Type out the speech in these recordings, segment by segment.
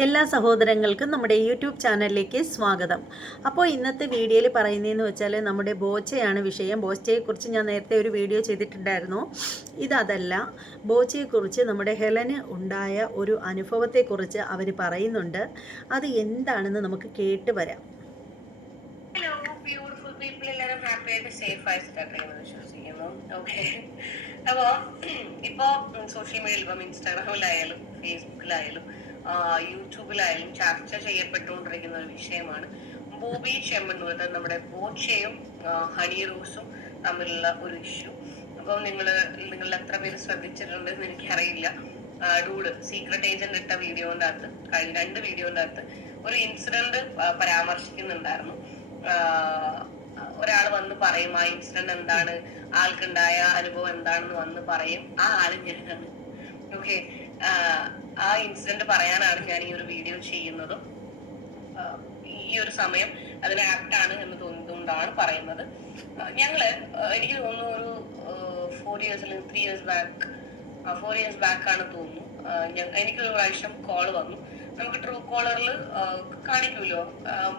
എല്ലാ സഹോദരങ്ങൾക്കും നമ്മുടെ യൂട്യൂബ് ചാനലിലേക്ക് സ്വാഗതം. അപ്പോൾ ഇന്നത്തെ വീഡിയോയിൽ പറയുന്നതെന്ന് വെച്ചാൽ നമ്മുടെ ബോച്ചയാണ് വിഷയം. ബോച്ചയെക്കുറിച്ച് ഞാൻ നേരത്തെ ഒരു വീഡിയോ ചെയ്തിട്ടുണ്ടായിരുന്നു. ഇതല്ല, ബോച്ചയെക്കുറിച്ച് നമ്മുടെ ഹെലന് ഉണ്ടായ ഒരു അനുഭവത്തെക്കുറിച്ച് അവർ പറയുന്നുണ്ട്. അത് എന്താണെന്ന് നമുക്ക് കേട്ട് വരാം. ഹലോ ബ്യൂട്ടിഫുൾ പീപ്പിൾ, എല്ലാവരും ഹാപ്പി ആയിട്ട് സേഫ് ആയിട്ട് വിശ്വസിക്കുന്നു. ഓക്കെ, അപ്പോൾ ഇപ്പോൾ സോഷ്യൽ മീഡിയയിൽ ഇപ്പം ഇൻസ്റ്റാഗ്രാമിലായാലും ഫേസ്ബുക്കിലായാലും യൂട്യൂബിലായാലും ചർച്ച ചെയ്യപ്പെട്ടുകൊണ്ടിരിക്കുന്ന ഒരു വിഷയമാണ് ബോബി ചെമ്മണ്ണൂർ, നമ്മുടെ ബോച്ചയും ഹണി റോസും തമ്മിലുള്ള ഒരു ഇഷ്യൂ. അപ്പം നിങ്ങൾ എത്ര പേര് ശ്രദ്ധിച്ചിട്ടുണ്ടെന്ന് എനിക്കറിയില്ല. ഡൂഡ് സീക്രട്ട് ഏജന്റ് ഇട്ട വീഡിയോന്റെ അകത്ത്, കഴിഞ്ഞ 2 വീഡിയോന്റെ അകത്ത് ഒരു ഇൻസിഡന്റ് പരാമർശിക്കുന്നുണ്ടായിരുന്നു. ഒരാൾ വന്ന് പറയും ആ ഇൻസിഡന്റ് എന്താണ്, ആൾക്കുണ്ടായ അനുഭവം എന്താണെന്ന് വന്ന് പറയും. ആ ആള് ഞാനാണ്. ഓക്കെ, ആ ഇൻസിഡന്റ് പറയാനാണ് ഞാൻ ഈ ഒരു വീഡിയോ ചെയ്യുന്നതും. ഈ ഒരു സമയം അതിന് ആപ്റ്റ് ആണ് എന്ന് തോന്നിയതുകൊണ്ടാണ് പറയുന്നത്. എനിക്ക് തോന്നുന്നു ഒരു 4 years അല്ലെങ്കിൽ 3 years ബാക്ക്, 4 years ബാക്ക് ആണ് തോന്നുന്നു. എനിക്കൊരു പ്രാവശ്യം കോള് വന്നു. നമുക്ക് ട്രൂ കോളറിൽ കാണിക്കൂലോ,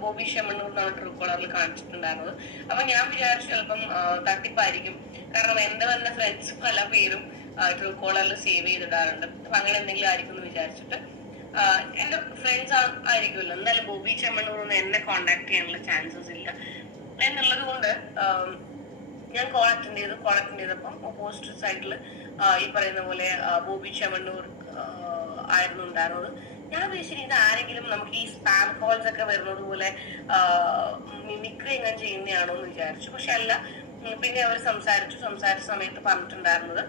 ബോബി ചെമ്മണ്ണൂർ എന്നാണ് ട്രൂ കോളറിൽ കാണിച്ചിട്ടുണ്ടായിരുന്നത്. അപ്പൊ ഞാൻ വിചാരിച്ചു ചിലപ്പം തട്ടിപ്പായിരിക്കും, കാരണം എന്റെ തന്നെ ഫ്രണ്ട്സ് പല പേരും ട്രൂ കോളറിൽ സേവ് ചെയ്തിടാറുണ്ട്. അപ്പൊ അങ്ങനെ എന്തെങ്കിലും ആയിരിക്കും എന്ന് വിചാരിച്ചിട്ട്, എന്റെ ഫ്രണ്ട്സ് ആയിരിക്കുമല്ലോ, എന്തായാലും ബോബി ചെമ്മണ്ണൂർ എന്നെ കോണ്ടാക്ട് ചെയ്യാനുള്ള ചാൻസസ് ഇല്ല എന്നുള്ളത് കൊണ്ട് ഞാൻ കോൾ അറ്റൻഡ് ചെയ്തപ്പം ഓപ്പോസിറ്റ് സൈഡിൽ ഈ പറയുന്ന പോലെ ബോബി ചെമ്മണ്ണൂർ ആയിരുന്നു ഉണ്ടായിരുന്നത്. ഞാൻ വിചാരിച്ചു ഇത് ആരെങ്കിലും നമുക്ക് ഈ സ്പാം കോൾസ് ഒക്കെ വരുന്നത് പോലെ മിമിക്രി എങ്ങനെ ചെയ്യുന്നതാണോ എന്ന് വിചാരിച്ചു. പക്ഷെ അല്ല. പിന്നെ അവർ സംസാരിച്ച സമയത്ത് പറഞ്ഞിട്ടുണ്ടായിരുന്നത്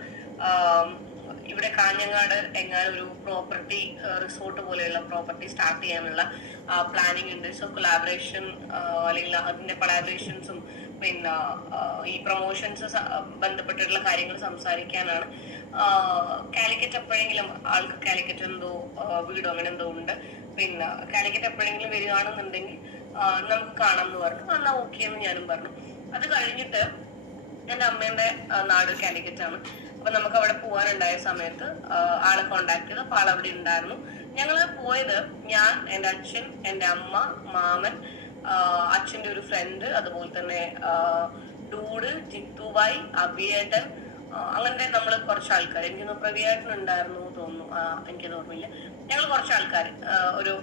ഇവിടെ കാഞ്ഞങ്ങാട് എങ്ങാനും ഒരു പ്രോപ്പർട്ടി റിസോർട്ട് പോലെയുള്ള പ്രോപ്പർട്ടി സ്റ്റാർട്ട് ചെയ്യാനുള്ള പ്ലാനിങ് ഉണ്ട്. സോ കൊളാബറേഷൻ അല്ലെങ്കിൽ അതിന്റെ കൊളാബറേഷൻസും പിന്നെ ഈ പ്രൊമോഷൻസ് ബന്ധപ്പെട്ടിട്ടുള്ള കാര്യങ്ങൾ സംസാരിക്കാനാണ്. കാലിക്കറ്റ് എപ്പോഴെങ്കിലും ആൾക്ക് കാലിക്കറ്റ് എന്തോ വീടോ അങ്ങനെ എന്തോ ഉണ്ട്. പിന്നെ കാലിക്കറ്റ് എപ്പോഴെങ്കിലും വരികയാണെന്നുണ്ടെങ്കിൽ നമുക്ക് കാണാം എന്ന് പറഞ്ഞു. എന്നാ ഓക്കെ എന്ന് ഞാനും പറഞ്ഞു. അത് കഴിഞ്ഞിട്ട് എന്റെ അമ്മേന്റെ നാട് കാലിക്കറ്റ് ആണ്. അപ്പൊ നമുക്ക് അവിടെ പോകാനുണ്ടായ സമയത്ത് ആളെ കോണ്ടാക്ട് ചെയ്ത് അപ്പൊ ആളവിടെ ഉണ്ടായിരുന്നു. ഞങ്ങള് പോയത് ഞാൻ, എന്റെ അച്ഛൻ, എന്റെ അമ്മ, മാമൻ, അച്ഛന്റെ ഒരു ഫ്രണ്ട്, അതുപോലെ തന്നെ ഡൂഡ്, ജിത്തുബായി, അഭിയേട്ടൻ, അങ്ങനത്തെ നമ്മള് കുറച്ച് ആൾക്കാർ, എനിക്കൊന്ന് പ്രവിയേട്ടൻ ഉണ്ടായിരുന്നു തോന്നുന്നു, എനിക്കത് ഓർമ്മയില്ല. ഞങ്ങൾ കുറച്ച് ആൾക്കാർ, ഒരു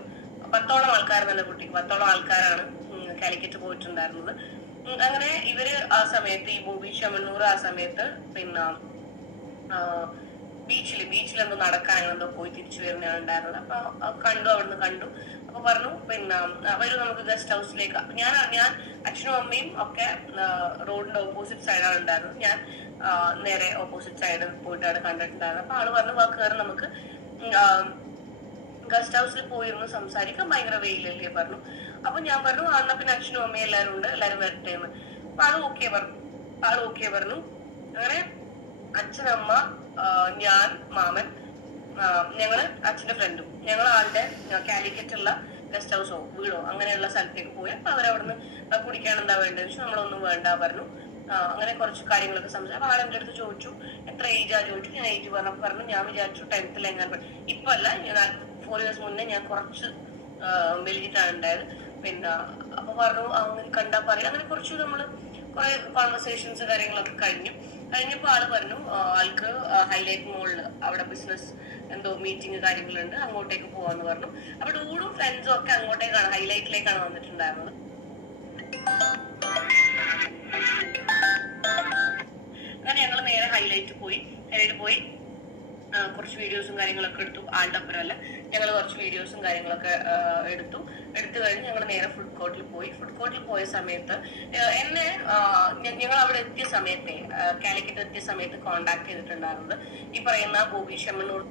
10ഓളം ആൾക്കാർ, നല്ല കുട്ടിക്ക് 10ഓളം ആൾക്കാരാണ് കാലിക്കറ്റ് പോയിട്ടുണ്ടായിരുന്നത്. അങ്ങനെ ഇവര് ആ സമയത്ത് ഈ ബോബി ചെമ്മണ്ണൂർ ആ സമയത്ത് പിന്നെ ബീച്ചിൽ എന്തോ നടക്കാൻ എന്തോ പോയി തിരിച്ചു വരുന്നതാണ് ഉണ്ടായിരുന്നത്. അപ്പൊ അവിടുന്ന് കണ്ടു. അപ്പൊ പറഞ്ഞു പിന്നെ അവര് നമുക്ക് ഗസ്റ്റ് ഹൗസിലേക്ക്, ഞാൻ അച്ഛനും അമ്മയും ഒക്കെ റോഡിന്റെ ഓപ്പോസിറ്റ് സൈഡാണ് ഉണ്ടായിരുന്നത്. ഞാൻ നേരെ ഓപ്പോസിറ്റ് സൈഡ് പോയിട്ടാണ് കണ്ടിട്ടുണ്ടായിരുന്നത്. അപ്പൊ ആള് പറഞ്ഞു വാ കയറി നമുക്ക് ഗസ്റ്റ് ഹൗസിൽ പോയിരുന്നു സംസാരിക്കാം, ഭയങ്കര വെയിലല്ലേ പറഞ്ഞു. അപ്പൊ ഞാൻ പറഞ്ഞു എന്നാ പിന്നെ അച്ഛനും അമ്മയും എല്ലാരും ഉണ്ട്, എല്ലാരും വരട്ടെ എന്ന്. അപ്പൊ ആള് ഓക്കെ പറഞ്ഞു. അങ്ങനെ അച്ഛനമ്മ, ഞാൻ, മാമൻ, ഞങ്ങള് അച്ഛന്റെ ഫ്രണ്ടും ഞങ്ങൾ ആളുടെ കാലിക്കറ്റുള്ള ഗസ്റ്റ് ഹൗസോ വീടോ അങ്ങനെയുള്ള സ്ഥലത്തേക്ക് പോയി. അപ്പൊ അവരവിടുന്ന് കുടിക്കാൻ എന്താ വേണ്ടത് വെച്ചാൽ നമ്മളൊന്നും വേണ്ട പറഞ്ഞു. അങ്ങനെ കുറച്ച് കാര്യങ്ങളൊക്കെ സംസാരിച്ചു. അപ്പൊ ആളെന്റെ അടുത്ത് ചോദിച്ചു എത്ര ഏജാ ചോദിച്ചു. ഞാൻ ഏജ് പറഞ്ഞു. ഞാൻ വിചാരിച്ചു 10th എങ്ങാനും, ഇപ്പൊ അല്ല, 4 years മുന്നേ ഞാൻ കുറച്ച് മെലിഞ്ഞിട്ടാണ് ഉണ്ടായത്. പിന്നെ അപ്പൊ പറഞ്ഞു അങ്ങനെ കണ്ടാ പറയും. അങ്ങനെ കുറച്ച് നമ്മള് കുറെ കോൺവെർസേഷൻസ് കാര്യങ്ങളൊക്കെ കഴിഞ്ഞപ്പോ ആള് പറഞ്ഞു ആൾക്ക് ഹൈലൈറ്റ് മോളില് അവിടെ ബിസിനസ് എന്തോ മീറ്റിംഗ് കാര്യങ്ങളുണ്ട്, അങ്ങോട്ടേക്ക് പോവാന്ന് പറഞ്ഞു. അപ്പൊ ഡൂഡും ഫ്രണ്ട്സും ഒക്കെ അങ്ങോട്ടേക്കാണ്, ഹൈലൈറ്റിലേക്കാണ് വന്നിട്ടുണ്ടായിരുന്നത്. അങ്ങനെ ഞങ്ങൾ നേരെ ഹൈലൈറ്റ് പോയി കുറച്ച് വീഡിയോസും കാര്യങ്ങളൊക്കെ എടുത്തു. ആളുടെ അപ്പുറമല്ല, ഞങ്ങൾ കുറച്ച് വീഡിയോസും കാര്യങ്ങളൊക്കെ എടുത്തു കഴിഞ്ഞ് ഞങ്ങൾ നേരെ ഫുഡ് കോർട്ടിൽ പോയ സമയത്ത് എന്നെ ഞങ്ങൾ അവിടെ എത്തിയ സമയത്തെ, കാലിക്കറ്റ് എത്തിയ സമയത്ത് കോണ്ടാക്ട് ചെയ്തിട്ടുണ്ടായിരുന്നത് ഈ പറയുന്ന ബോബി ചെമ്മണ്ണൂർ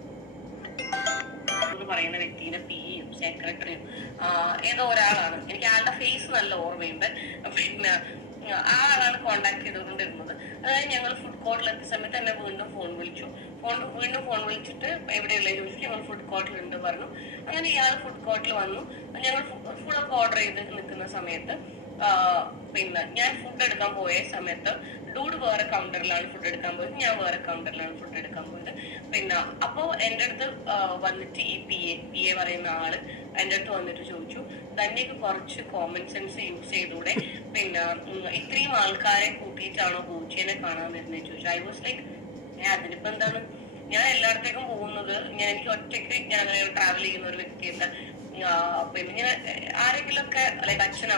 എന്ന് പറയുന്ന വ്യക്തിയുടെ പിയും സെക്രട്ടറിയും ഏതോ ഒരാളാണ്. എനിക്ക് ആളുടെ ഫേസ് നല്ല ഓർമ്മയുണ്ട്. പിന്നെ ആ ആളാണ് കോണ്ടാക്ട് ചെയ്തുകൊണ്ടിരുന്നത്. അതായത് ഞങ്ങൾ ഫുഡ് കോർട്ടിൽ എത്തിയ സമയത്ത് എന്നെ വീണ്ടും ഫോൺ വിളിച്ചിട്ട് എവിടെയുള്ള ചോദിച്ചു. ഞങ്ങൾ ഫുഡ് കോർട്ടിലുണ്ട് പറഞ്ഞു. അങ്ങനെ ഇയാൾ ഫുഡ് കോർട്ടിൽ വന്നു. ഞങ്ങൾ ഫുഡൊക്കെ ഓർഡർ ചെയ്ത് നിൽക്കുന്ന സമയത്ത് പിന്നെ ഞാൻ ഫുഡ് എടുക്കാൻ പോയ സമയത്ത് ഡൂഡ് വേറെ കൗണ്ടറിലാണ് ഫുഡ് എടുക്കാൻ പോയത്, ഞാൻ വേറെ കൗണ്ടറിലാണ് ഫുഡ് എടുക്കാൻ പോയത്. പിന്നെ അപ്പോ എന്റെ അടുത്ത് വന്നിട്ട് ഈ പി എ പറയുന്ന ആള് എന്റെ അടുത്ത് വന്നിട്ട് ചോദിച്ചു, തന്നെയൊക്കെ കുറച്ച് കോമൺ സെൻസ് യൂസ് ചെയ്തൂടെ, പിന്നെ ഇത്രയും ആൾക്കാരെ കൂട്ടിയിട്ടാണോ ബോച്ചേനെ കാണാൻ വരുന്നത് ചോദിച്ചു. ഐ വാസ് ലൈക്ക്, അതിനിപ്പോ എന്താണ്, ഞാൻ എല്ലായിടത്തേക്കും പോകുന്നത്, എനിക്ക് ഒറ്റയ്ക്ക് ഞാൻ അങ്ങനെ ട്രാവൽ ചെയ്യുന്ന ഒരു വ്യക്തിയുണ്ട്. പിന്നെ ഇങ്ങനെ ആരെങ്കിലും ഒക്കെ ലൈക്ക് അച്ഛൻ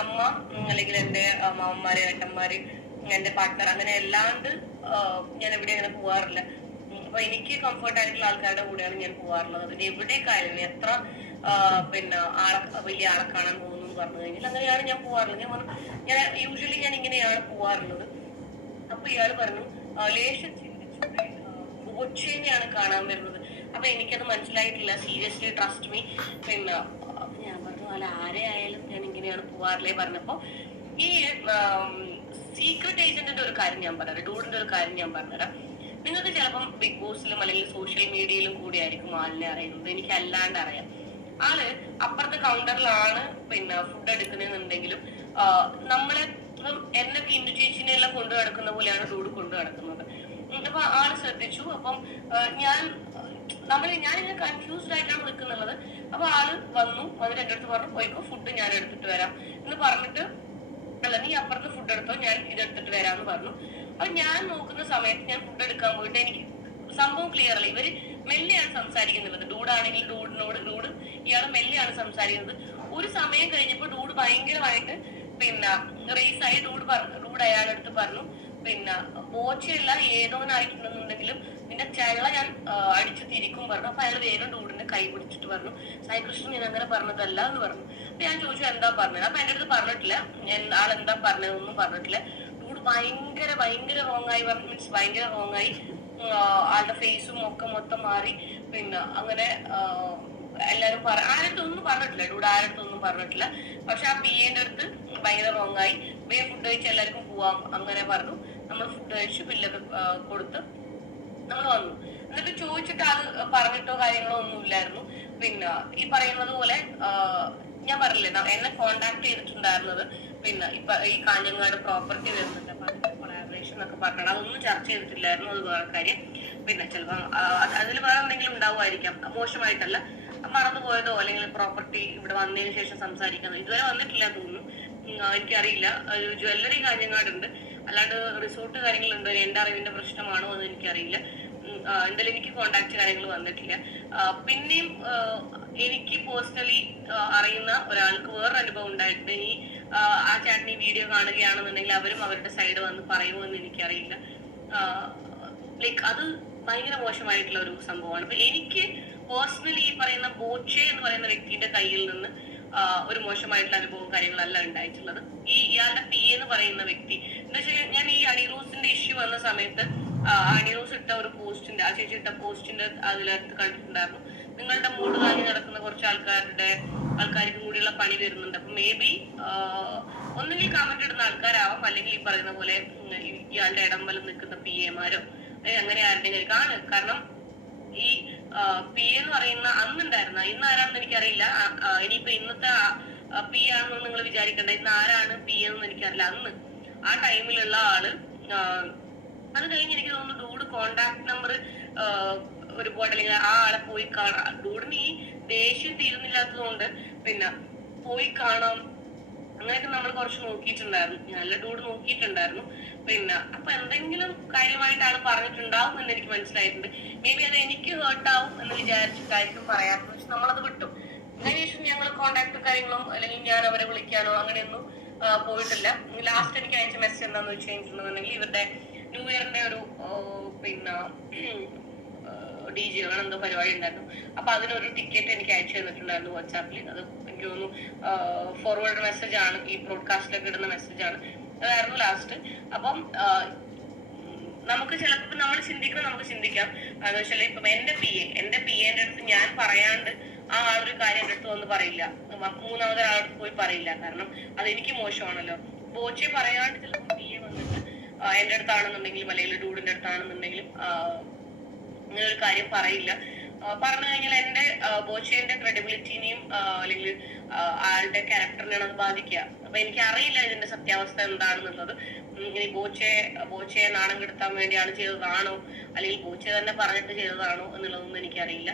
അമ്മ അല്ലെങ്കിൽ എന്റെ മാമന്മാര് ഏട്ടന്മാര് എന്റെ പാർട്ട്ണർ അങ്ങനെ അല്ലാണ്ട് ഞാൻ എവിടെ അങ്ങനെ പോവാറില്ല. അപ്പൊ എനിക്ക് കംഫർട്ട് ആയിട്ടുള്ള ആൾക്കാരുടെ കൂടെയാണ് ഞാൻ പോവാറുള്ളത്. പിന്നെ എവിടേക്കായാലും എത്ര പിന്നെ വലിയ ആളെ കാണാൻ പോകുന്നു എന്ന് പറഞ്ഞു കഴിഞ്ഞാൽ അങ്ങനെയാണ് ഞാൻ പോവാറുള്ളത്. ഞാൻ യൂഷ്വലി ഞാൻ ഇങ്ങനെയാണ് പോവാറുള്ളത്. അപ്പൊ ഇയാള് പറഞ്ഞു, ലേശം ചിന്തിച്ചൂടെ, ബോച്ചേനെയാണ് കാണാൻ വരുന്നത്. അപ്പൊ എനിക്കത് മനസ്സിലായിട്ടില്ല, സീരിയസ്ലി ട്രസ്റ്റ് മീ. പിന്നെ ഞാൻ പറഞ്ഞു, അല്ല ആരെ ആയാലും ഞാൻ ഇങ്ങനെയാണ് പോവാറില്ലേ പറഞ്ഞപ്പോ, ഈ സീക്രട്ട് ഏജന്റിന്റെ ഒരു കാര്യം ഞാൻ പറഞ്ഞുതരാം, ഡൂഡിന്റെ ഒരു കാര്യം ഞാൻ പറഞ്ഞുതരാം. നിങ്ങൾക്ക് ചിലപ്പം ബിഗ് ബോസിലും അല്ലെങ്കിൽ സോഷ്യൽ മീഡിയയിലും കൂടി ആയിരിക്കും ആളിനെ അറിയുന്നത്, എനിക്ക് അല്ലാണ്ട് അറിയാം. ആള് അപ്പുറത്തെ കൗണ്ടറിലാണ് പിന്നെ ഫുഡ് എടുക്കുന്നതെന്നുണ്ടെങ്കിലും നമ്മളെ എന്നൊക്കെ ഇന്നു ചേച്ചിനെ എല്ലാം കൊണ്ടു നടക്കുന്ന പോലെയാണ് ഡൂഡ് കൊണ്ടു നടക്കുന്നത്. അപ്പൊ ആള് ശ്രദ്ധിച്ചു. അപ്പം ഞാനിങ്ങനെ കൺഫ്യൂസ്ഡ് ആയിട്ടാണ് നിൽക്കുന്നുള്ളത്. അപ്പൊ ആള് വന്നിട്ട് എന്റെ അടുത്ത് പറഞ്ഞു, പോയിക്കോ, ഫുഡ് ഞാൻ എടുത്തിട്ട് വരാം എന്ന് പറഞ്ഞിട്ട്, അല്ല നീ അപ്പുറത്ത് ഫുഡ് എടുത്തോ, ഞാൻ ഇതെടുത്തിട്ട് വരാമെന്ന് പറഞ്ഞു. അപ്പൊ ഞാൻ നോക്കുന്ന സമയത്ത് ഞാൻ ഫുഡ് എടുക്കാൻ പോയിട്ട് എനിക്ക് സംഭവം ക്ലിയർ അല്ല. ഇവര് മെല്ലെയാണ് സംസാരിക്കുന്നത്. ഡൂഡാണെങ്കിൽ ഡൂഡ് ഇയാള് മെല്ലെയാണ് സംസാരിക്കുന്നത്. ഒരു സമയം കഴിഞ്ഞപ്പോ ഡൂഡ് ഭയങ്കരമായിട്ട് പിന്നെ റേസായി. ഡൂഡ് അയാളെടുത്ത് പറഞ്ഞു, പിന്നെ ബോച്ചയല്ല ഏതോനായിട്ടുണ്ടെന്നുണ്ടെങ്കിലും നിന്റെ ചെള്ള ഞാൻ അടിച്ചു തിരിക്കും പറഞ്ഞു. അപ്പൊ അയാൾ വേഗം ഡൂഡിന്റെ കൈ പിടിച്ചിട്ട് പറഞ്ഞു, സായികൃഷ്ണൻ ഞാൻ അങ്ങനെ പറഞ്ഞതല്ല എന്ന് പറഞ്ഞു. അപ്പൊ ഞാൻ ചോദിച്ചു എന്താ പറഞ്ഞത്. അപ്പൊ എന്റെ അടുത്ത് പറഞ്ഞിട്ടില്ല, ആളെന്താ പറഞ്ഞതൊന്നും പറഞ്ഞിട്ടില്ല. ഡൂഡ് ഭയങ്കര റോങ് ആയി പറഞ്ഞു, മീൻസ് ഭയങ്കര റോങ് ആയി. ആളുടെ ഫേസും ഒക്കെ മൊത്തം മാറി. പിന്നെ അങ്ങനെ എല്ലാരും ആരടുത്തൊന്നും പറഞ്ഞിട്ടില്ല, ഡൂഡ് ആരടുത്തൊന്നും പറഞ്ഞിട്ടില്ല. പക്ഷെ ആ പി എന്റെ അടുത്ത് ഭയങ്കര റോങ് ആയി. വേഗം ഫുഡ് കഴിച്ച് എല്ലാവർക്കും പോവാം അങ്ങനെ പറഞ്ഞു. നമ്മൾ ഫുഡ് കഴിച്ചു, ബില്ലൊക്കെ കൊടുത്ത് നമ്മൾ വന്നു. എന്നിട്ട് ചോദിച്ചിട്ട് അത് പറഞ്ഞിട്ടോ കാര്യങ്ങളോ ഒന്നും ഇല്ലായിരുന്നു. പിന്നെ ഈ പറയുന്നത് പോലെ ഞാൻ പറഞ്ഞില്ലേ, എന്നെ കോണ്ടാക്ട് ചെയ്തിട്ടുണ്ടായിരുന്നത് പിന്നെ ഈ കാഞ്ഞങ്ങാട് പ്രോപ്പർട്ടി വരുന്നുണ്ട്, അപ്പൊ അതിന്റെ കൊളാബറേഷൻ എന്നൊക്കെ പറഞ്ഞാൽ അതൊന്നും ചർച്ച ചെയ്തിട്ടില്ലായിരുന്നു. അത് വേറെ കാര്യം. പിന്നെ ചിലപ്പോൾ അതിൽ വേറെ എന്തെങ്കിലും ഉണ്ടാവുമായിരിക്കാം, മോശമായിട്ടല്ല, മറന്നുപോയതോ അല്ലെങ്കിൽ പ്രോപ്പർട്ടി ഇവിടെ വന്നതിന് ശേഷം സംസാരിക്കുന്നത് ഇതുവരെ വന്നിട്ടില്ല തോന്നുന്നു, എനിക്കറിയില്ല. ജ്വല്ലറി കാഞ്ഞങ്ങാടുണ്ട്, അല്ലാണ്ട് റിസോർട്ട് കാര്യങ്ങളുണ്ട്. എന്റെ അറിവിന്റെ പ്രശ്നമാണോ എന്ന് എനിക്കറിയില്ല. എന്തായാലും എനിക്ക് കോണ്ടാക്ട് കാര്യങ്ങൾ വന്നിട്ടില്ല. പിന്നെയും എനിക്ക് പേഴ്സണലി അറിയുന്ന ഒരാൾക്ക് വേറൊരു അനുഭവം ഉണ്ടായിട്ടുണ്ട്. ഇനി ആ ചേട്ടൻ ഈ വീഡിയോ കാണുകയാണെന്നുണ്ടെങ്കിൽ അവരും അവരുടെ സൈഡ് വന്ന് പറയുമോ എന്ന് എനിക്കറിയില്ല. ലൈക്ക് അത് ഭയങ്കര മോശമായിട്ടുള്ള ഒരു സംഭവമാണ്. അപ്പൊ എനിക്ക് പേഴ്സണലി ഈ പറയുന്ന ബോച്ചെ എന്ന് പറയുന്ന വ്യക്തിയുടെ കയ്യിൽ നിന്ന് ഒരു മോശമായിട്ടുള്ള അനുഭവവും കാര്യങ്ങളല്ല ഉണ്ടായിട്ടുള്ളത്. ഇയാളുടെ പി എന്ന് പറയുന്ന വ്യക്തി എന്താ വെച്ചാൽ, ഞാൻ ഈ അണിറോസിന്റെ ഇഷ്യൂ വന്ന സമയത്ത് അണിറോസ് ഇട്ട ഒരു പോസ്റ്റിന്റെ, ആ ചേച്ചി ഇട്ട പോസ്റ്റിന്റെ അതിനകത്ത് കണ്ടിട്ടുണ്ടായിരുന്നു, നിങ്ങളുടെ മൂഡ് വാങ്ങി നടക്കുന്ന കുറച്ച് ആൾക്കാർക്കും കൂടിയുള്ള പണി വരുന്നുണ്ട്. അപ്പൊ മേ ബി ഒന്നുകിൽ കമന്റ് ഇടുന്ന ആൾക്കാരാവാം, അല്ലെങ്കിൽ ഈ പറയുന്ന പോലെ ഇയാളുടെ ഇടംവലം നിൽക്കുന്ന പി എമാരോ അങ്ങനെ ആരുടെയും കാണും. കാരണം ഈ പി എന്ന് പറയുന്ന അന്നുണ്ടായിരുന്ന, ഇന്ന് ആരാണെന്ന് എനിക്കറിയില്ല. ഇനിയിപ്പോ ഇന്നത്തെ പി ആണെന്ന് നിങ്ങൾ വിചാരിക്കണ്ട, ഇന്ന് ആരാണ് പി എന്ന് എനിക്കറിയില്ല. അന്ന് ആ ടൈമിലുള്ള ആള് അത് കഴിഞ്ഞ് എനിക്ക് തോന്നുന്നു ഡൂഡ് കോണ്ടാക്ട് നമ്പർ ഒരുപാട്, അല്ലെങ്കിൽ ആ ആളെ പോയി കാണാം. ഡൂഡിന് ഈ ദേഷ്യം തീരുന്നില്ലാത്തതുകൊണ്ട് പിന്നെ പോയി കാണാം അങ്ങനെയൊക്കെ നമ്മൾ കുറച്ച് നോക്കിയിട്ടുണ്ടായിരുന്നു. നല്ല ഡൂഡ് നോക്കിയിട്ടുണ്ടായിരുന്നു. പിന്നെ അപ്പൊ എന്തെങ്കിലും കാര്യമായിട്ട് ആള് പറഞ്ഞിട്ടുണ്ടാവും എന്ന് എനിക്ക് മനസ്സിലായിട്ടുണ്ട്. മേ ബി അത് എനിക്ക് ഹേർട്ടാവും എന്ന് വിചാരിച്ചിട്ടായിരിക്കും പറയാത്തത്. പക്ഷെ നമ്മളത് വിട്ടു. അതിനുശേഷം ഞങ്ങൾ കോണ്ടാക്ടും കാര്യങ്ങളും അല്ലെങ്കിൽ ഞാൻ അവരെ വിളിക്കാനോ അങ്ങനെയൊന്നും പോയിട്ടില്ല. ലാസ്റ്റ് എനിക്ക് അയച്ച മെസ്സേജ് എന്താന്ന് വെച്ച് കഴിഞ്ഞിട്ടുണ്ടെന്നുണ്ടെങ്കിൽ ഇവരുടെ ന്യൂ ഇയറിന്റെ ഒരു പിന്നെ DJ അങ്ങനെ എന്തോ പരിപാടി ഉണ്ടായിരുന്നു. അപ്പൊ അതിനൊരു ടിക്കറ്റ് എനിക്ക് അയച്ചു തന്നിട്ടുണ്ടായിരുന്നു വാട്സാപ്പിൽ. അത് എനിക്ക് തോന്നുന്നു ഫോർവേഡ് മെസ്സേജ് ആണ്, ഈ ബ്രോഡ്കാസ്റ്റിലൊക്കെ ഇടുന്ന മെസ്സേജ് ആണ്. അതായിരുന്നു ലാസ്റ്റ്. അപ്പം നമുക്ക് ചിലപ്പോൾ നമ്മൾ ചിന്തിക്കാം എന്ന് വെച്ചാൽ, ഇപ്പം എന്റെ പി എന്റെ അടുത്ത് ഞാൻ പറയാണ്ട് ആ ആളൊരു കാര്യം എന്റെ അടുത്ത് വന്ന് പറയില്ല, മൂന്നാമതൊരാളടുത്ത് പോയി പറയില്ല. കാരണം അതെനിക്ക് മോശമാണല്ലോ. ബോച്ചെ പറയാണ്ട് ചിലപ്പോൾ പി എ വന്നിട്ട് എന്റെ അടുത്താണെന്നുണ്ടെങ്കിലും അല്ലെങ്കിൽ ഡൂഡിന്റെ അടുത്താണെന്നുണ്ടെങ്കിലും ഇങ്ങനെ ഒരു കാര്യം പറയില്ല. പറഞ്ഞു കഴിഞ്ഞാൽ എന്റെ ബോച്ചയുടെ ക്രെഡിബിലിറ്റിനെയും അല്ലെങ്കിൽ ആളുടെ ക്യാരക്ടറിനെയാണ് അത് ബാധിക്കുക. അപ്പൊ എനിക്ക് അറിയില്ല ഇതിന്റെ സത്യാവസ്ഥ എന്താണെന്നുള്ളത്. ഇനി ബോച്ചയെ നാണം കെടുത്താൻ വേണ്ടിയാണ് ചെയ്തതാണോ, അല്ലെങ്കിൽ ബോച്ച തന്നെ പറഞ്ഞിട്ട് ചെയ്തതാണോ എന്നുള്ളതൊന്നും എനിക്കറിയില്ല.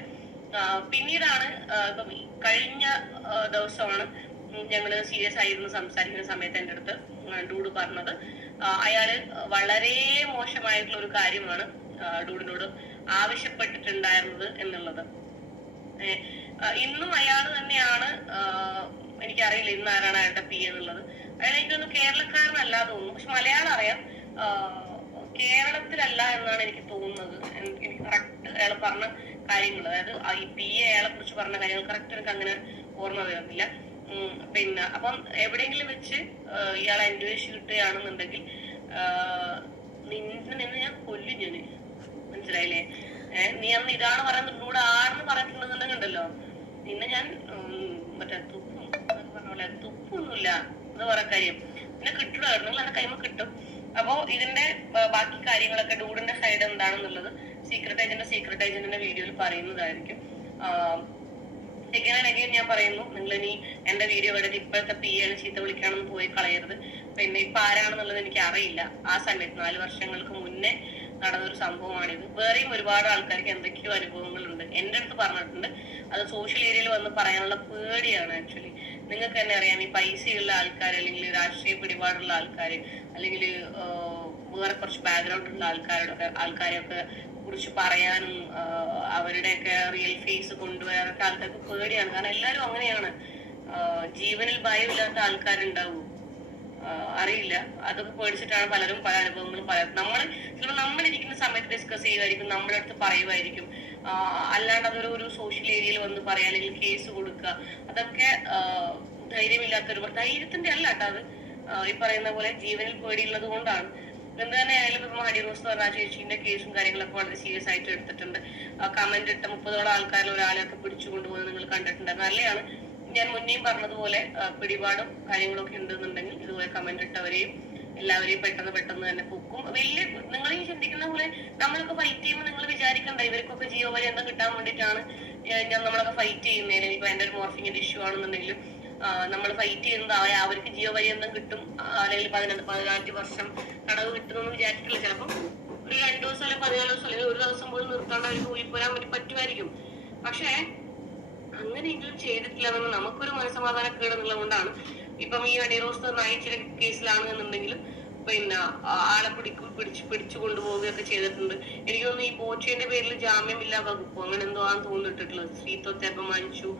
പിന്നീടാണ് ഇപ്പം കഴിഞ്ഞ ദിവസമാണ് ഞങ്ങള് സീരിയസ് ആയിരുന്നു സംസാരിക്കുന്ന സമയത്ത് എന്റെ അടുത്ത് ഡൂഡ് പറഞ്ഞത് അയാള് വളരെ മോശമായിട്ടുള്ള ഒരു കാര്യമാണ് ഡൂഡിനോട് ആവശ്യപ്പെട്ടിട്ടുണ്ടായിരുന്നത് എന്നുള്ളത്. ഇന്നും അയാൾ തന്നെയാണ്, എനിക്കറിയില്ല ഇന്ന് ആരാണ് അയാളുടെ പി എന്നുള്ളത്. അയാൾ എനിക്കൊന്ന് കേരളക്കാരനല്ല തോന്നുന്നു, പക്ഷെ മലയാളം അറിയാം. കേരളത്തിലല്ല എന്നാണ് എനിക്ക് തോന്നുന്നത്. എനിക്ക് കറക്റ്റ് അയാൾ പറഞ്ഞ കാര്യങ്ങൾ, അതായത് ഈ പി എ അയാളെ കുറിച്ച് പറഞ്ഞ കാര്യങ്ങൾ കറക്റ്റ് എനിക്ക് അങ്ങനെ ഓർമ്മ വരുന്നില്ല. പിന്നെ അപ്പം എവിടെയെങ്കിലും വെച്ച് ഇയാളെ അന്വേഷിച്ച് കിട്ടുകയാണെന്നുണ്ടെങ്കിൽ നിന്ന് ഞാൻ കൊല്ലും ഞാന്, മനസ്സിലായില്ലേ? നീ അന്ന് ഇതാണ് പറയുന്നത്, കൂടെ ആണെന്ന് പറഞ്ഞിട്ടുണ്ടെന്നുണ്ടെങ്കിലുണ്ടല്ലോ നിന്നെ ഞാൻ മറ്റേ തുപ്പും പറഞ്ഞ പോലെ. തുപ്പൊന്നുമില്ല എന്ന് പറയാൻ കാര്യം, പിന്നെ കിട്ടുക നിങ്ങൾ എന്റെ കൈമ കിട്ടും. അപ്പോ ഇതിന്റെ ബാക്കി കാര്യങ്ങളൊക്കെ ഡൂഡിന്റെ സൈഡ് എന്താണെന്നുള്ളത് സീക്രട്ട് ഏജന്റിന്റെ വീഡിയോയിൽ പറയുന്നതായിരിക്കും. എഗൈൻ ഞാൻ പറയുന്നു, നിങ്ങൾ ഇനി എന്റെ വീഡിയോ കണ്ടിട്ട് ഇപ്പോഴത്തെ പി എ ചീത്ത വിളിക്കാണെന്ന് പോയി കളയരുത്. പിന്നെ ഇപ്പൊ ആരാണെന്നുള്ളത് എനിക്ക് അറിയില്ല. ആ സമയത്ത് 4 വർഷങ്ങൾക്ക് മുന്നേ നടന്നൊരു സംഭവമാണിത്. വേറെയും ഒരുപാട് ആൾക്കാർക്ക് എന്തൊക്കെയോ അനുഭവങ്ങളുണ്ട്, എന്റെ അടുത്ത് പറഞ്ഞിട്ടുണ്ട്. അത് സോഷ്യൽ ഏരിയയിൽ വന്ന് പറയാനുള്ള പേടിയാണ്. ആക്ച്വലി നിങ്ങൾക്ക് തന്നെ അറിയാം, ഈ പൈസയുള്ള ആൾക്കാർ, അല്ലെങ്കിൽ രാഷ്ട്രീയ പിടിപാടുള്ള ആൾക്കാർ, അല്ലെങ്കിൽ വേറെ കുറച്ച് ബാക്ക്ഗ്രൗണ്ട് ഉള്ള ആൾക്കാരെയൊക്കെ കുറിച്ച് പറയാനും അവരുടെയൊക്കെ റിയൽ ഫേസ് കൊണ്ടുവരാനൊക്കെ ആൾക്കാർക്ക് പേടിയാണ്. കാരണം എല്ലാവരും അങ്ങനെയാണ്. ജീവനിൽ ഭയമില്ലാത്ത ആൾക്കാരുണ്ടാവും, അറിയില്ല. അതൊക്കെ പേടിച്ചിട്ടാണ് പലരും പല അനുഭവങ്ങളും ചിലപ്പോൾ നമ്മളിരിക്കുന്ന സമയത്ത് ഡിസ്കസ് ചെയ്യുമായിരിക്കും, നമ്മുടെ അടുത്ത് പറയുമായിരിക്കും. അല്ലാണ്ട് അതൊരു സോഷ്യൽ ഏരിയയിൽ വന്ന് പറയാം, അല്ലെങ്കിൽ കേസ് കൊടുക്കുക, അതൊക്കെ ധൈര്യത്തിന്റെ അല്ല കേട്ടോ. അത് ഈ പറയുന്ന പോലെ ജീവനിൽ പേടിയുള്ളത് കൊണ്ടാണ്. എന്ത് തന്നെ ആയാലും ഇപ്പൊ ഹണിറോസ് എന്ന് പറഞ്ഞ ചേച്ചീന്റെ കേസും കാര്യങ്ങളൊക്കെ വളരെ സീരിയസ് ആയിട്ട് എടുത്തിട്ടുണ്ട്. കമന്റ് ഇട്ട 30ഓളം ആൾക്കാരിൽ ഒരാളെയൊക്കെ പിടിച്ചു കൊണ്ടുപോകുന്നത് നിങ്ങൾ കണ്ടിട്ടുണ്ട്. നല്ലതാണ്. ഞാൻ മുന്നേയും പറഞ്ഞതുപോലെ പിടിപാടും കാര്യങ്ങളൊക്കെ ഉണ്ടെന്നുണ്ടെങ്കിൽ ഇതുപോലെ കമന്റ് ഇട്ടവരെയും എല്ലാവരെയും പെട്ടെന്ന് തന്നെ പൊക്കും. വലിയ നിങ്ങൾ ഈ ചിന്തിക്കുന്ന പോലെ നമ്മളൊക്കെ ഫൈറ്റ് ചെയ്യുമ്പോൾ നിങ്ങൾ വിചാരിക്കണ്ട ഇവർക്കൊക്കെ ജീവപര്യന്തം കിട്ടാൻ വേണ്ടിയിട്ടാണ് നമ്മളൊക്കെ ഫൈറ്റ് ചെയ്യുന്നതിന്. ഇപ്പൊ എന്റെ ഒരു മോർഫിങ്ങിന്റെ ഇഷ്യൂ ആണെന്നുണ്ടെങ്കിലും നമ്മൾ ഫൈറ്റ് ചെയ്യുന്നത് അവർക്ക് ജീവപര്യന്തം കിട്ടും, അല്ലെങ്കിൽ 14 വർഷം തടവ് കിട്ടുമെന്ന് വിചാരിച്ചിട്ടില്ല. ചിലപ്പം ഒരു 2 ദിവസം അല്ലെങ്കിൽ 14 ദിവസം അല്ലെങ്കിൽ ഒരു ദിവസം പോലും നിർത്താണ്ട് അവർക്ക് പോയിപ്പോരാൻ പറ്റുമായിരിക്കും. പക്ഷേ അങ്ങനെയെങ്കിലും ചെയ്തിട്ടില്ലെന്ന് നമുക്കൊരു മനസ്സമാധാനക്കേട് എന്നുള്ളത് കൊണ്ടാണ്. ഇപ്പം ഈ ഹണിറോസ് നായിച്ചിയുടെ കേസിലാണ് എന്നുണ്ടെങ്കിലും പിന്നെ ആളെ പിടിച്ചു കൊണ്ടുപോവുകയൊക്കെ ചെയ്തിട്ടുണ്ട്. എനിക്ക് തോന്നുന്നു ഈ ബോച്ചയുടെ പേരിൽ ജാമ്യമില്ലാ വകുപ്പോ അങ്ങനെ എന്തോ ആണെന്ന് തോന്നിട്ടുള്ളത്, സ്ത്രീത്വത്തെ അപമാനിച്ചു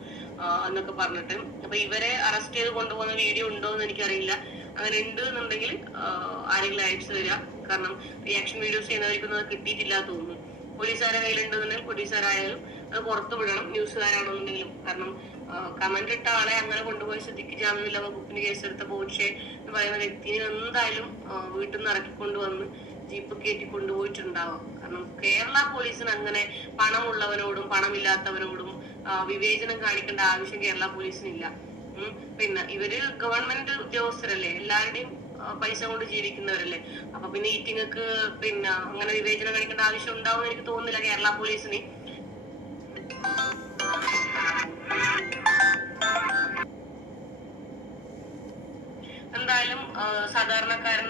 എന്നൊക്കെ പറഞ്ഞിട്ട്. അപ്പൊ ഇവരെ അറസ്റ്റ് ചെയ്ത് കൊണ്ടുപോകുന്ന വീഡിയോ ഉണ്ടോ എന്ന് എനിക്കറിയില്ല. അങ്ങനെ ഉണ്ട് എന്നുണ്ടെങ്കിൽ ആരെങ്കിലും അയച്ചു തരിക. കാരണം റിയാക്ഷൻ വീഡിയോസ് ചെയ്യുന്നവർക്കൊന്നും അത് കിട്ടിയിട്ടില്ല തോന്നുന്നു. പോലീസുകാരെ കയ്യിലുണ്ടെന്നുണ്ടെങ്കിൽ പോലീസുകാരായാലും അത് പുറത്തു വിടണം, ന്യൂസുകാരാണെന്നുണ്ടെങ്കിലും. കാരണം കമന്റ് ഇട്ട ആളെ അങ്ങനെ കൊണ്ടുപോയി സ്ഥിതിക്ക് ജാമ്യമില്ല വകുപ്പിന് കേസെടുത്ത ബോച്ചെ എന്ന് പറയുന്ന വ്യക്തിനെ എന്തായാലും വീട്ടിൽ നിന്ന് ഇറക്കിക്കൊണ്ടുവന്ന് ജീപ്പ് കയറ്റി കൊണ്ടുപോയിട്ടുണ്ടാവാം. കാരണം കേരള പോലീസിന് അങ്ങനെ പണമുള്ളവനോടും പണമില്ലാത്തവനോടും വിവേചനം കാണിക്കേണ്ട ആവശ്യം കേരള പോലീസിനില്ല. പിന്നെ ഇവര് ഗവൺമെന്റ് ഉദ്യോഗസ്ഥരല്ലേ, എല്ലാവരുടെയും പൈസ കൊണ്ട് ജീവിക്കുന്നവരല്ലേ. അപ്പൊ പിന്നെ ഈറ്റിങ്ങൾക്ക് പിന്നെ അങ്ങനെ വിവേചനം കാണിക്കേണ്ട ആവശ്യം ഉണ്ടാവും എനിക്ക് തോന്നുന്നില്ല കേരള പോലീസിന്. എന്തായാലും സാധാരണക്കാരൻ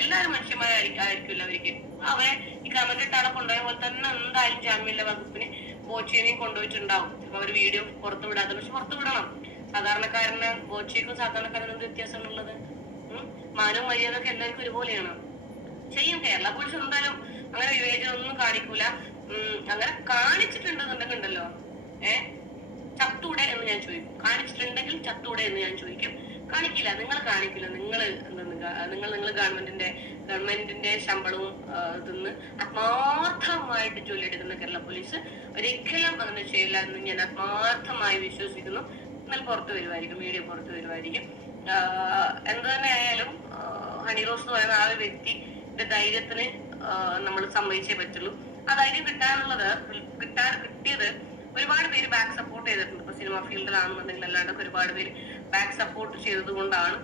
എല്ലാവരും മനുഷ്യന്മാരായിരിക്കില്ല അവർക്ക്. അവരെ ഈ കമന്റ് ഇട്ടാളെ കൊണ്ടുപോയ പോലെ തന്നെ എന്തായാലും ജാമ്യമില്ല വകുപ്പിന് ബോച്ചേനെയും കൊണ്ടുപോയിട്ടുണ്ടാവും. ചിലപ്പോ അവര് വീഡിയോ പുറത്തു വിടാതെ, പക്ഷെ പുറത്തു വിടണം. സാധാരണക്കാരന് ബോച്ചയ്ക്കും സാധാരണക്കാരനും എന്ത് വ്യത്യാസമാണുള്ളത്? മാനവും മര്യാദയൊക്കെ എല്ലാവർക്കും ഒരുപോലെയാണ്. ചെയ്യും കേരള പോലീസ് എന്തായാലും അങ്ങനെ വിവേചനം ഒന്നും കാണിക്കൂല. അങ്ങനെ കാണിച്ചിട്ടുണ്ടെന്നുണ്ടെങ്കിൽ ഉണ്ടല്ലോ ചത്തൂടെ എന്ന് ഞാൻ ചോദിക്കും. കാണിച്ചിട്ടുണ്ടെങ്കിൽ ചത്തൂടെ എന്ന് ഞാൻ ചോദിക്കും. കാണിക്കില്ല, നിങ്ങൾ കാണിക്കില്ല. നിങ്ങൾ ഗവൺമെന്റിന്റെ ശമ്പളവും ഇതിന്ന് ആത്മാർത്ഥമായിട്ട് ജോലിയെടുക്കുന്ന കേരള പോലീസ് ഒരിക്കലും അങ്ങനെ ചെയ്യില്ല എന്ന് ഞാൻ ആത്മാർത്ഥമായി വിശ്വസിക്കുന്നു. എന്നാൽ പുറത്തു വരുമായിരിക്കും, വീഡിയോ പുറത്തു വരുമായിരിക്കും. എന്ത് തന്നെ ആയാലും ഹണിറോസ് എന്ന് പറയുന്ന ആ ഒരു വ്യക്തിയുടെ ധൈര്യത്തിന് നമ്മൾ സമ്മതിച്ചേ പറ്റുള്ളൂ. ആ ധൈര്യം കിട്ടിയത് ഒരുപാട് പേര് ബാക്ക് സപ്പോർട്ട് ചെയ്തിട്ടുണ്ട്. ഇപ്പൊ സിനിമ ഫീൽഡിലാണെന്നുണ്ടെങ്കിൽ അല്ലാണ്ടൊക്കെ ഒരുപാട് പേര് ബാക്ക് സപ്പോർട്ട് ചെയ്തത് കൊണ്ടാണ്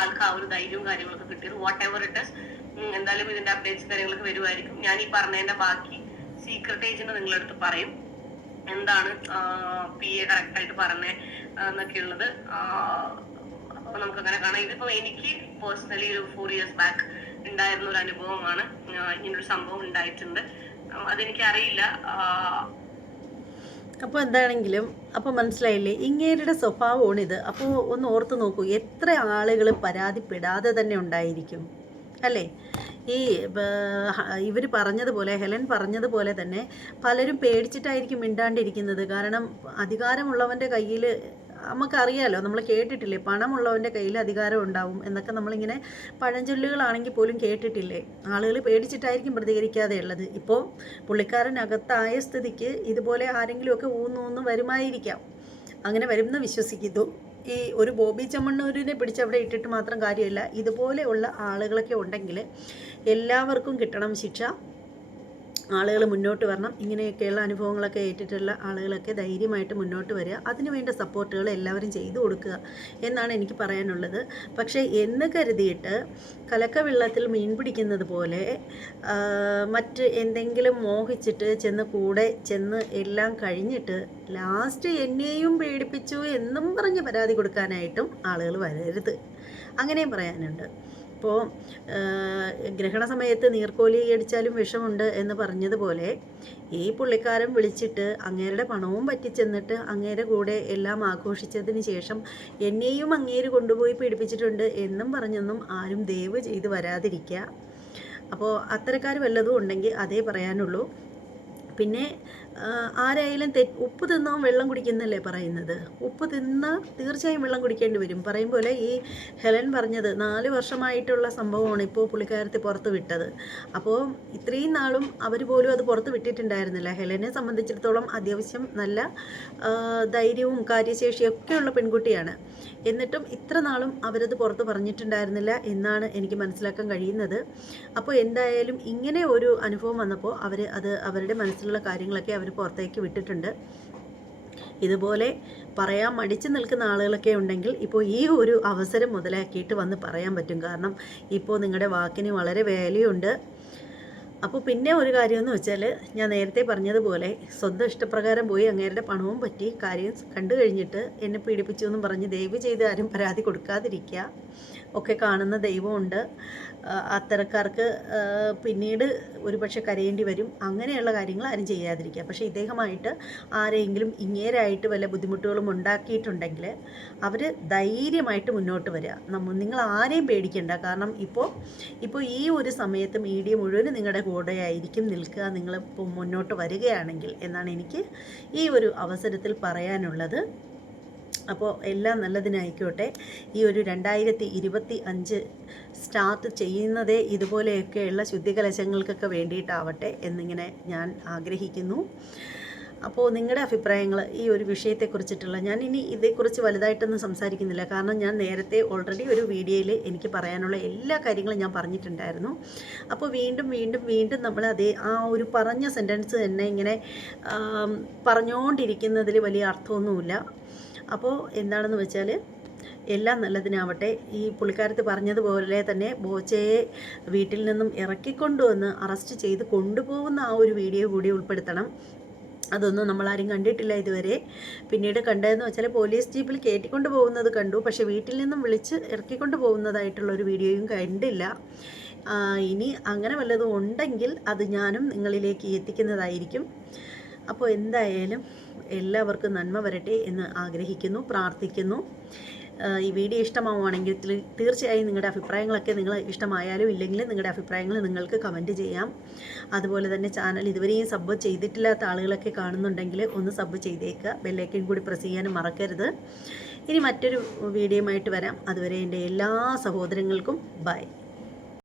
ആൾക്ക് ആ ഒരു ധൈര്യവും കാര്യങ്ങളൊക്കെ കിട്ടിയത്. വാട്ട് എവർ ഇറ്റ് ഇസ്, എന്തായാലും ഇതിന്റെ അപ്ഡേറ്റ്സ് കാര്യങ്ങളൊക്കെ വരുമായിരിക്കും. ഞാൻ ഈ പറഞ്ഞതിന്റെ ബാക്കി സീക്രട്ട് ഏജന്റ് നിങ്ങളുടെ അടുത്ത് പറയും. എന്താണ് PA കറക്റ്റായിട്ട് പറഞ്ഞേ എന്നൊക്കെ ഉള്ളത് നമുക്ക് അങ്ങനെ കാണാം. ഇതിപ്പോ എനിക്ക് പേഴ്സണലി ഒരു 4 years ബാക്ക് ഉണ്ടായിരുന്ന ഒരു അനുഭവമാണ്. ഇങ്ങനൊരു സംഭവം ഉണ്ടായിട്ടുണ്ട്. അതെനിക്ക് അറിയില്ല. അപ്പോൾ എന്താണെങ്കിലും അപ്പോൾ മനസ്സിലായില്ലേ, ഇങ്ങേരുടെ സ്വഭാവമാണിത്. അപ്പോൾ ഒന്ന് ഓർത്ത് നോക്കൂ, എത്ര ആളുകൾ പരാതിപ്പെടാതെ തന്നെ ഉണ്ടായിരിക്കും അല്ലേ? ഈ ഇവർ പറഞ്ഞതുപോലെ, ഹെലൻ പറഞ്ഞതുപോലെ തന്നെ പലരും പേടിച്ചിട്ടായിരിക്കും മിണ്ടാണ്ടിരിക്കുന്നത്. കാരണം അധികാരമുള്ളവൻ്റെ കയ്യിൽ, നമുക്കറിയാലോ, നമ്മൾ കേട്ടിട്ടില്ലേ, പണമുള്ളവൻ്റെ കയ്യിൽ അധികാരം ഉണ്ടാവും എന്നൊക്കെ നമ്മളിങ്ങനെ പഴഞ്ചൊല്ലുകളാണെങ്കിൽ പോലും കേട്ടിട്ടില്ലേ. ആളുകൾ പേടിച്ചിട്ടായിരിക്കും പ്രതികരിക്കാതെ ഉള്ളത്. ഇപ്പോൾ പുള്ളിക്കാരനകത്തായ സ്ഥിതിക്ക് ഇതുപോലെ ആരെങ്കിലുമൊക്കെ ഊന്ന് വരുമായിരിക്കാം. അങ്ങനെ വരുമെന്ന് വിശ്വസിക്കുന്നു. ഈ ഒരു ബോബി ചെമ്മണ്ണൂരിനെ പിടിച്ചവിടെ ഇട്ടിട്ട് മാത്രം കാര്യമില്ല. ഇതുപോലെയുള്ള ആളുകളൊക്കെ ഉണ്ടെങ്കിൽ എല്ലാവർക്കും കിട്ടണം ശിക്ഷ. ആളുകൾ മുന്നോട്ട് വരണം. ഇങ്ങനെയൊക്കെയുള്ള അനുഭവങ്ങളൊക്കെ ഏറ്റിട്ടുള്ള ആളുകളൊക്കെ ധൈര്യമായിട്ട് മുന്നോട്ട് വരിക. അതിനുവേണ്ട സപ്പോർട്ടുകൾ എല്ലാവരും ചെയ്തു കൊടുക്കുക എന്നാണ് എനിക്ക് പറയാനുള്ളത്. പക്ഷേ എന്ന് കരുതിയിട്ട് കലക്കവെള്ളത്തിൽ മീൻ പിടിക്കുന്നത് പോലെ മറ്റ് എന്തെങ്കിലും മോഹിച്ചിട്ട് കൂടെ ചെന്ന് എല്ലാം കഴിഞ്ഞിട്ട് ലാസ്റ്റ് എന്നെയും പേടിപ്പിച്ചു എന്നും പറഞ്ഞ് പരാതി കൊടുക്കാനായിട്ടും ആളുകൾ വരരുത്. അങ്ങനെയും പറയാനുണ്ട്. ഇപ്പോൾ ഗ്രഹണ സമയത്ത് നീർക്കോലി അടിച്ചാലും വിഷമുണ്ട് എന്ന് പറഞ്ഞതുപോലെ ഈ പുള്ളിക്കാരൻ വിളിച്ചിട്ട് അങ്ങേരുടെ പണവും പറ്റിച്ചെന്നിട്ട് അങ്ങേരുടെ കൂടെ എല്ലാം ആഘോഷിച്ചതിന് ശേഷം എന്നെയും അങ്ങേര് കൊണ്ടുപോയി പീഡിപ്പിച്ചിട്ടുണ്ട് എന്നും പറഞ്ഞൊന്നും ആരും ദയവ് ചെയ്ത് വരാതിരിക്കുക. അപ്പോൾ അത്തരക്കാർ വല്ലതും ഉണ്ടെങ്കിൽ അതേ പറയാനുള്ളൂ. പിന്നെ ആരായാലും ഉപ്പ് തിന്നാൻ വെള്ളം കുടിക്കുന്നല്ലേ പറയുന്നത്. ഉപ്പ് തിന്നാൽ തീർച്ചയായും വെള്ളം കുടിക്കേണ്ടി വരും. പറയും പോലെ ഈ ഹെലൻ പറഞ്ഞത് 4 വർഷമായിട്ടുള്ള സംഭവമാണ് ഇപ്പോൾ പുള്ളിക്കാരത്തെ പുറത്ത് വിട്ടത്. അപ്പോൾ ഇത്രയും നാളും അവർ പോലും അത് പുറത്ത് വിട്ടിട്ടുണ്ടായിരുന്നില്ല. ഹെലനെ സംബന്ധിച്ചിടത്തോളം അത്യാവശ്യം നല്ല ധൈര്യവും കാര്യശേഷിയൊക്കെയുള്ള പെൺകുട്ടിയാണ്. എന്നിട്ടും ഇത്ര നാളും അവരത് പുറത്ത് പറഞ്ഞിട്ടുണ്ടായിരുന്നില്ല എന്നാണ് എനിക്ക് മനസ്സിലാക്കാൻ കഴിയുന്നത്. അപ്പോൾ എന്തായാലും ഇങ്ങനെ ഒരു അനുഭവം വന്നപ്പോൾ അത് അവരുടെ മനസ്സിലുള്ള കാര്യങ്ങളൊക്കെ അവർ പുറത്തേക്ക് വിട്ടിട്ടുണ്ട്. ഇതുപോലെ പറയാൻ മടിച്ചു നിൽക്കുന്ന ആളുകളൊക്കെ ഉണ്ടെങ്കിൽ ഇപ്പോൾ ഈ ഒരു അവസരം മുതലാക്കിയിട്ട് വന്ന് പറയാൻ പറ്റും. കാരണം ഇപ്പോൾ നിങ്ങളുടെ വാക്കിന് വളരെ വാല്യുണ്ട്. അപ്പോൾ പിന്നെ ഒരു കാര്യമെന്ന് വെച്ചാൽ, ഞാൻ നേരത്തെ പറഞ്ഞതുപോലെ സ്വന്തം ഇഷ്ടപ്രകാരം പോയി അങ്ങേരുടെ പണവും പറ്റി കാര്യം കണ്ടു കഴിഞ്ഞിട്ട് എന്നെ പീഡിപ്പിച്ചു എന്നും പറഞ്ഞ് ദയവ് ചെയ്ത് ആരും പരാതി കൊടുക്കാതിരിക്കുക. ഒക്കെ കാണുന്ന ദൈവമുണ്ട്. അത്തരക്കാർക്ക് പിന്നീട് ഒരുപക്ഷെ കരയേണ്ടി വരും. അങ്ങനെയുള്ള കാര്യങ്ങൾ ആരും ചെയ്യാതിരിക്കുക. പക്ഷേ ഇദ്ദേഹമായിട്ട് ആരെങ്കിലും ഇങ്ങേരായിട്ട് വല്ല ബുദ്ധിമുട്ടുകളും ഉണ്ടാക്കിയിട്ടുണ്ടെങ്കിൽ അവർ ധൈര്യമായിട്ട് മുന്നോട്ട് വരിക. നിങ്ങൾ ആരെയും പേടിക്കേണ്ട. കാരണം ഇപ്പോൾ ഈ ഒരു സമയത്ത് മീഡിയ മുഴുവനും നിങ്ങളുടെ കൂടെ ആയിരിക്കും നിൽക്കുക, നിങ്ങൾ മുന്നോട്ട് വരികയാണെങ്കിൽ എന്നാണ് എനിക്ക് ഈ ഒരു അവസരത്തിൽ പറയാനുള്ളത്. അപ്പോൾ എല്ലാം നല്ലതിനായിക്കോട്ടെ. ഈ ഒരു 2025 സ്റ്റാർട്ട് ചെയ്യുന്നതേ ഇതുപോലെയൊക്കെയുള്ള ശുദ്ധികലശങ്ങൾക്കൊക്കെ വേണ്ടിയിട്ടാവട്ടെ എന്നിങ്ങനെ ഞാൻ ആഗ്രഹിക്കുന്നു. അപ്പോൾ നിങ്ങളുടെ അഭിപ്രായങ്ങൾ ഈ ഒരു വിഷയത്തെക്കുറിച്ചിട്ടുള്ള, ഞാൻ ഇനി ഇതേക്കുറിച്ച് വലുതായിട്ടൊന്നും സംസാരിക്കുന്നില്ല. കാരണം ഞാൻ നേരത്തെ ഓൾറെഡി ഒരു വീഡിയോയിൽ എനിക്ക് പറയാനുള്ള എല്ലാ കാര്യങ്ങളും ഞാൻ പറഞ്ഞിട്ടുണ്ടായിരുന്നു. അപ്പോൾ വീണ്ടും നമ്മൾ ആ ഒരു പറഞ്ഞ സെൻറ്റൻസ് തന്നെ ഇങ്ങനെ പറഞ്ഞുകൊണ്ടിരിക്കുന്നതിൽ വലിയ അർത്ഥമൊന്നുമില്ല. അപ്പോൾ എന്താണെന്ന് വെച്ചാൽ, എല്ലാം നല്ലതിനാവട്ടെ. ഈ പുള്ളിക്കാരത്ത് പറഞ്ഞതുപോലെ തന്നെ ബോച്ചയെ വീട്ടിൽ നിന്നും ഇറക്കിക്കൊണ്ടുവന്ന് അറസ്റ്റ് ചെയ്ത് കൊണ്ടുപോകുന്ന ആ ഒരു വീഡിയോ കൂടി ഉൾപ്പെടുത്തണം. അതൊന്നും നമ്മളാരും കണ്ടിട്ടില്ല ഇതുവരെ. പിന്നീട് കണ്ടതെന്ന് വെച്ചാൽ പോലീസ് ജീപ്പിൽ കയറ്റിക്കൊണ്ട് പോകുന്നത് കണ്ടു, പക്ഷേ വീട്ടിൽ നിന്നും വിളിച്ച് ഇറക്കിക്കൊണ്ട് പോകുന്നതായിട്ടുള്ളൊരു വീഡിയോയും കണ്ടില്ല. ഇനി അങ്ങനെ വല്ലതും ഉണ്ടെങ്കിൽ അത് ഞാനും നിങ്ങളിലേക്ക് എത്തിക്കുന്നതായിരിക്കും. അപ്പോൾ എന്തായാലും എല്ലാവർക്കും നന്മ വരട്ടെ എന്ന് ആഗ്രഹിക്കുന്നു, പ്രാർത്ഥിക്കുന്നു. ഈ വീഡിയോ ഇഷ്ടമാവുകയാണെങ്കിൽ തീർച്ചയായും നിങ്ങളുടെ അഭിപ്രായങ്ങളൊക്കെ, നിങ്ങൾ ഇഷ്ടമായാലും ഇല്ലെങ്കിലും നിങ്ങളുടെ അഭിപ്രായങ്ങൾ നിങ്ങൾക്ക് കമൻറ്റ് ചെയ്യാം. അതുപോലെ തന്നെ ചാനൽ ഇതുവരെയും സബ് ചെയ്തിട്ടില്ലാത്ത ആളുകളൊക്കെ കാണുന്നുണ്ടെങ്കിൽ ഒന്ന് സബ് ചെയ്തേക്കുക. ബെല്ലൈക്കൺ കൂടി പ്രസ് ചെയ്യാനും മറക്കരുത്. ഇനി മറ്റൊരു വീഡിയോയുമായിട്ട് വരാം. അതുവരെ എൻ്റെ എല്ലാ സഹോദരങ്ങൾക്കും ബൈ.